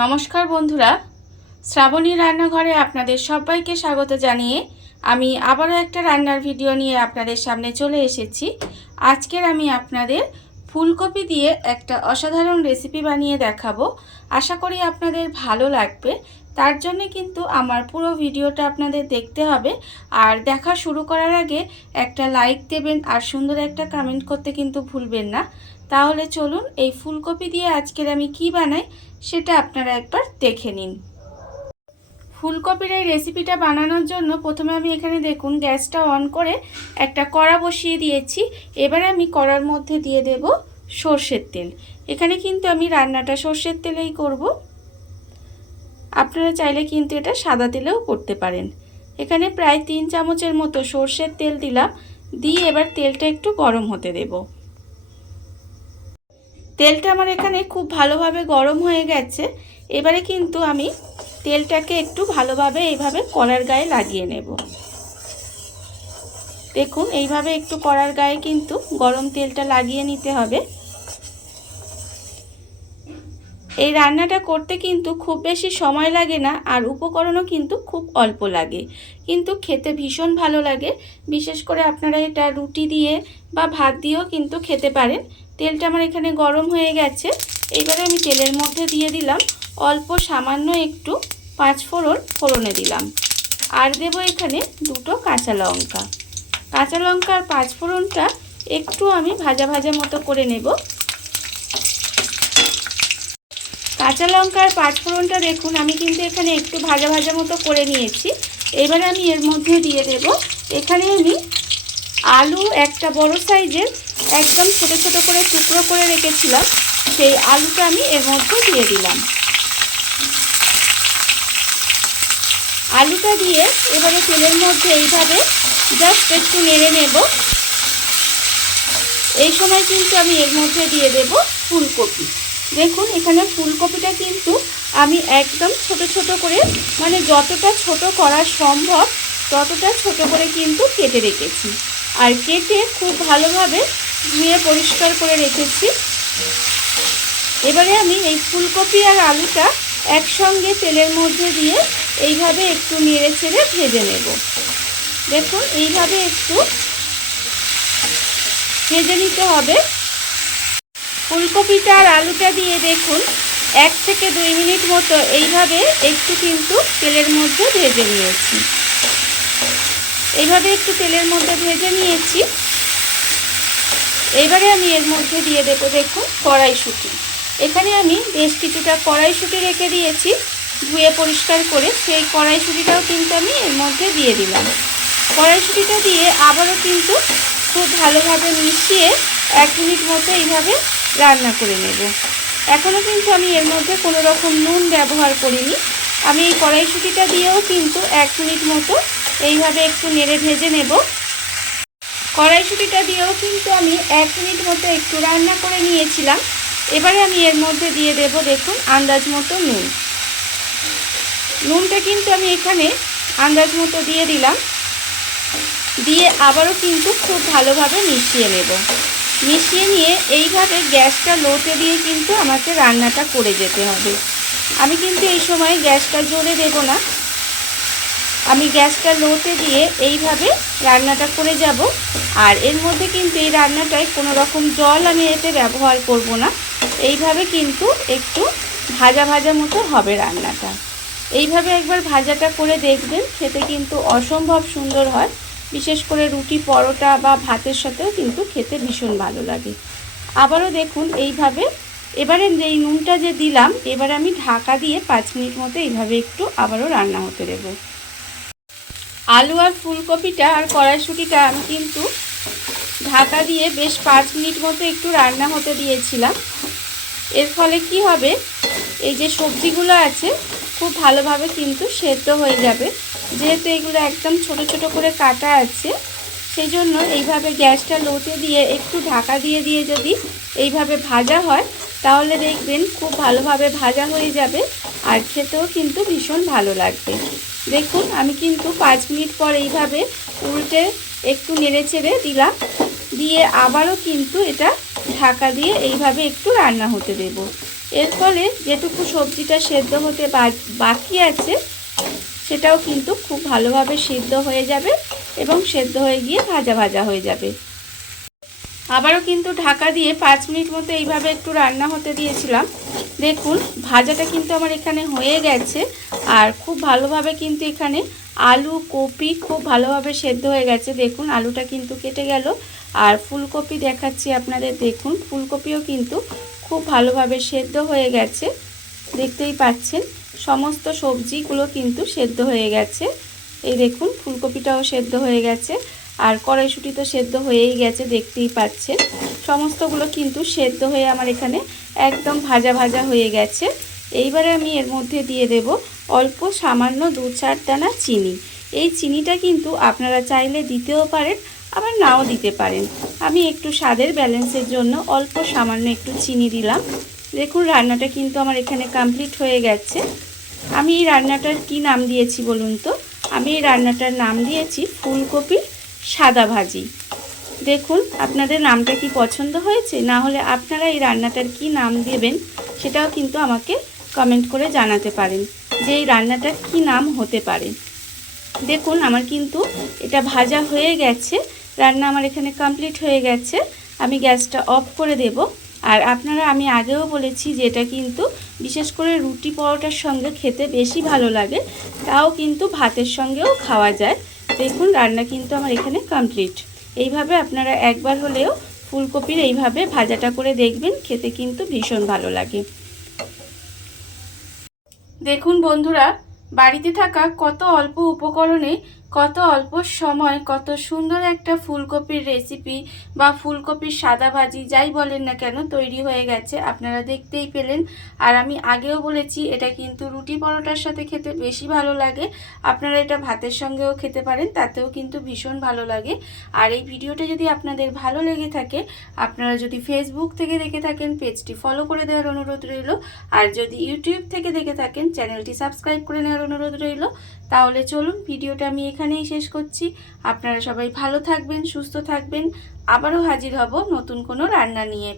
নমস্কার বন্ধুরা, শ্রাবণী রান্নাঘরে আপনাদের সবাইকে স্বাগত জানিয়ে আমি আবারও একটা রান্নার ভিডিও নিয়ে আপনাদের সামনে চলে এসেছি। আজকের আমি আপনাদের ফুলকপি দিয়ে একটা অসাধারণ রেসিপি বানিয়ে দেখাবো। আশা করি আপনাদের ভালো লাগবে। তার জন্য কিন্তু আমার পুরো ভিডিওটা আপনাদের দেখতে হবে। আর দেখা শুরু করার আগে একটা লাইক দেবেন আর সুন্দর একটা কমেন্ট করতে কিন্তু ভুলবেন না। তাহলে চলুন এই ফুলকপি দিয়ে আজকের আমি কি বানাই সেটা আপনারা একবার দেখে নিন। ফুলকপির এই রেসিপিটা বানানোর জন্য প্রথমে আমি এখানে দেখুন গ্যাসটা অন করে একটা কড়া বসিয়ে দিয়েছি। এবারে আমি কড়ার মধ্যে দিয়ে দেব সর্ষের তেল। এখানে কিন্তু আমি রান্নাটা সর্ষের তেলেই করব। আপনারা চাইলে কিন্তু এটা সাদা তেলেও করতে পারেন। এখানে প্রায় 3 চামচের মতো সর্ষের তেল দিলাম। দিয়ে এবার তেলটা একটু গরম হতে দেব। তেলটা আমার এখানে খুব ভালোভাবে গরম হয়ে গেছে। এবারে কিন্তু আমি তেলটাকে একটু ভালোভাবে এইভাবে কড়ার গায়ে লাগিয়ে নেব। দেখুন এইভাবে একটু কড়ার গায়ে কিন্তু গরম তেলটা লাগিয়ে নিতে হবে। এই রান্নাটা করতে কিন্তু খুব বেশি সময় লাগে না, আর উপকরণও কিন্তু খুব অল্প লাগে, কিন্তু খেতে ভীষণ ভালো লাগে। বিশেষ করে আপনারা এটা রুটি দিয়ে বা ভাত দিয়েও কিন্তু খেতে পারেন। তেলটা আমার এখানে গরম হয়ে গেছে। এইবারে আমি তেলের মধ্যে দিয়ে দিলাম অল্প সামান্য একটু 5 ফোড়ন ফোড়নে দিলাম। আর দেব এখানে 2টো কাঁচা লঙ্কা। কাঁচা লঙ্কা আর 5 ফোড়নটা একটু আমি ভাজা ভাজা মতো করে নেব। কাঁচা লঙ্কা আর 5 ফোড়নটা দেখুন আমি কিন্তু এখানে একটু ভাজা ভাজা মতো করে নিয়েছি। এবারে আমি এর মধ্যে দিয়ে দেব, এখানে আমি আলু একটা বড় সাইজের একদম ছোট ছোট করে টুকরো করে রেখেছিলাম, সেই আলুটা আমি এর মধ্যে দিয়ে দিলাম। আলুটা দিয়ে এবারে তেলের মধ্যে এইভাবে জাস্ট একটু নেড়ে নেব। এই সময় কিন্তু আমি এর মধ্যে দিয়ে দেব ফুলকপি। দেখুন এখানে ফুলকপিটা কিন্তু আমি একদম ছোট ছোট করে, মানে যতটা ছোট করা সম্ভব ততটা ছোট করে কিন্তু কেটে রেখেছি। আর কেটে খুব ভালোভাবে ধুয়ে পরিষ্কার করে রেখেছি। এবারে আমি এই ফুলকপি আর আলুটা একসঙ্গে তেলের মধ্যে দিয়ে এইভাবে একটু নেড়ে চেড়ে ভেজে নেব। দেখুন এইভাবে একটু ভেজে নিতে হবে। ফুলকপিটা আর আলুটা দিয়ে দেখুন 1 থেকে 2 মিনিট মতো এইভাবে একটু কিন্তু তেলের মধ্যে ভেজে নিয়েছি। এইভাবে একটু তেলের মধ্যে ভেজে নিয়েছি। এবারে আমি এর মধ্যে দিয়ে দেবো দেখুন কড়াইশুঁটি। এখানে আমি বেশ কিছুটা কড়াইশুঁটি রেখে দিয়েছি ধুয়ে পরিষ্কার করে, সেই কড়াইশুঁটিটাও কিন্তু আমি এর মধ্যে দিয়ে দিলাম। কড়াইশুঁটিটা দিয়ে আবারও কিন্তু খুব ভালোভাবে মিশিয়ে 1 মিনিট মতো এইভাবে রান্না করে নেব। এখনও কিন্তু আমি এর মধ্যে কোনো রকম নুন ব্যবহার করিনি। আমি এই কড়াইশুঁটিটা দিয়েও কিন্তু 1 মিনিট মতো এইভাবে একটু নেড়ে ভেজে নেব। কড়াইশুঁটিটা দিয়েও কিন্তু আমি 1 মিনিট মতো একটু রান্না করে নিয়েছিলাম। এবারে আমি এর মধ্যে দিয়ে দেব দেখুন আন্দাজ মতো নুন। নুনটা কিন্তু আমি এখানে আন্দাজ মতো দিয়ে দিলাম। দিয়ে আবারও কিন্তু খুব ভালোভাবে মিশিয়ে নেব। মিশিয়ে নিয়ে এইভাবে গ্যাসটা লোতে দিয়ে কিন্তু আমাকে রান্নাটা করে যেতে হবে। আমি কিন্তু এই সময় গ্যাসটা জোরে দেব না, আমি গ্যাসটা লোতে দিয়ে এইভাবে রান্নাটা করে যাব। আর এর মধ্যে কিন্তু এই রান্নাটায় কোনো রকম জল আমি এতে ব্যবহার করব না। এইভাবে কিন্তু একটু ভাজা ভাজা মতো হবে রান্নাটা। এইভাবে একবার ভাজাটা করে দেখবেন, খেতে কিন্তু অসম্ভব সুন্দর হয়। বিশেষ করে রুটি পরোটা বা ভাতের সাথেও কিন্তু খেতে ভীষণ ভালো লাগে। আবারও দেখুন এইভাবে এবারে যেই নুনটা যে দিলাম, এবারে আমি ঢাকা দিয়ে 5 মিনিট মতো এইভাবে একটু আবারও রান্না হতে দেব। আলু আর ফুলকপিটা আর কড়াইশুঁটিটা আমি কিন্তু ঢাকা দিয়ে বেশ 5 মিনিট মতো একটু রান্না হতে দিয়েছিলাম। এর ফলে কি হবে, এই যে সবজিগুলো আছে খুব ভালোভাবে কিন্তু সেদ্ধ হয়ে যাবে। যেহেতু এগুলো একদম ছোট ছোট করে কাটা আছে, সেই জন্য এইভাবে গ্যাসটা লোতে দিয়ে একটু ঢাকা দিয়ে দিয়ে যদি এইভাবে ভাজা হয় তাহলে দেখবেন খুব ভালোভাবে ভাজা হয়ে যাবে আর খেতেও কিন্তু ভীষণ ভালো লাগবে। দেখুন আমি কিন্তু 5 মিনিট পর এইভাবে উল্টে একটু নেড়ে চেড়ে দিলাম। দিয়ে আবারও কিন্তু এটা ঢাকা দিয়ে এইভাবে একটু রান্না হতে দেব। এর ফলে যেটুকু সবজিটা সেদ্ধ হতে বাকি আছে সেটাও কিন্তু খুব ভালোভাবে সিদ্ধ হয়ে যাবে এবং সেদ্ধ হয়ে গিয়ে ভাজা ভাজা হয়ে যাবে। আবারও কিন্তু ঢাকা দিয়ে 5 মিনিট মতো এইভাবে একটু রান্না হতে দিয়েছিলাম। দেখুন ভাজাটা কিন্তু আমার এখানে হয়ে গেছে আর খুব ভালোভাবে কিন্তু এখানে আলু কপি খুব ভালোভাবে সেদ্ধ হয়ে গেছে। দেখুন আলুটা কিন্তু কেটে গেল আর ফুলকপি দেখাচ্ছি আপনাদের। দেখুন ফুলকপিও কিন্তু খুব ভালোভাবে সেদ্ধ হয়ে গেছে, দেখতেই পাচ্ছেন। সমস্ত সবজিগুলো কিন্তু সেদ্ধ হয়ে গেছে। এই দেখুন ফুলকপিটাও সেদ্ধ হয়ে গেছে আর কড়াইশুঁটি তো সেদ্ধ হয়েই গেছে, দেখতেই পাচ্ছেন। সমস্তগুলো কিন্তু সেদ্ধ হয়ে আমার এখানে একদম ভাজা ভাজা হয়ে গেছে। এইবারে আমি এর মধ্যে দিয়ে দেব অল্প সামান্য 2-4 দানা চিনি। এই চিনিটা কিন্তু আপনারা চাইলে দিতেও পারেন আবার নাও দিতে পারেন। আমি একটু স্বাদের ব্যালেন্সের জন্য অল্প সামান্য একটু চিনি দিলাম। দেখুন রান্নাটা কিন্তু আমার এখানে কমপ্লিট হয়ে গেছে। আমি এই রান্নাটার কি নাম দিয়েছি বলুন তো? আমি এই রান্নাটার নাম দিয়েছি ফুলকপির সাদা ভাজি। দেখুন আপনাদের নামটা কি পছন্দ হয়েছে? না হলে আপনারা এই রান্নাটার কি নাম দেবেন সেটাও কিন্তু আমাকে কমেন্ট করে জানাতে পারেন যে এই রান্নাটার কি নাম হতে পারে। দেখুন আমার কিন্তু এটা ভাজা হয়ে গেছে, রান্না আমার এখানে কমপ্লিট হয়ে গেছে। আমি গ্যাসটা অফ করে দেব। আর আপনারা, আমি আগেও বলেছি যে এটা কিন্তু বিশেষ করে রুটি পরোটার সঙ্গে খেতে বেশি ভালো লাগে, তাও কিন্তু ভাতের সঙ্গেও খাওয়া যায়। দেখুন রান্না কিন্তু আমার এখানে কমপ্লিট। এইভাবে আপনারা একবার হলেও ফুলকপির এইভাবে ভাজাটা করে দেখবেন, খেতে কিন্তু ভীষণ ভালো লাগে। দেখুন বন্ধুরা, বাড়িতে থাকা কত অল্প উপকরণে কত অল্প সময় কত সুন্দর একটা ফুলকপির রেসিপি বা ফুলকপির সাদা ভাজি যাই বলেন না কেন তৈরি হয়ে গেছে, আপনারা দেখতেই পেলেন। আর আমি আগেও বলেছি এটা কিন্তু রুটি পরোটার সাথে খেতে বেশি ভালো লাগে। আপনারা এটা ভাতের সঙ্গেও খেতে পারেন, তাতেও কিন্তু ভীষণ ভালো লাগে। আর এই ভিডিওটা যদি আপনাদের ভালো লেগে থাকে, আপনারা যদি ফেসবুক থেকে দেখে থাকেন পেজটি ফলো করে দেওয়ার অনুরোধ রইল। আর যদি ইউটিউব থেকে দেখে থাকেন চ্যানেলটি সাবস্ক্রাইব করে নেওয়ার অনুরোধ রইল। তাহলে চলুন ভিডিওটা আমি এখানেই শেষ করছি। আপনারা সবাই ভালো থাকবেন, সুস্থ থাকবেন। আবারও হাজির হব নতুন কোনো রান্না নিয়ে।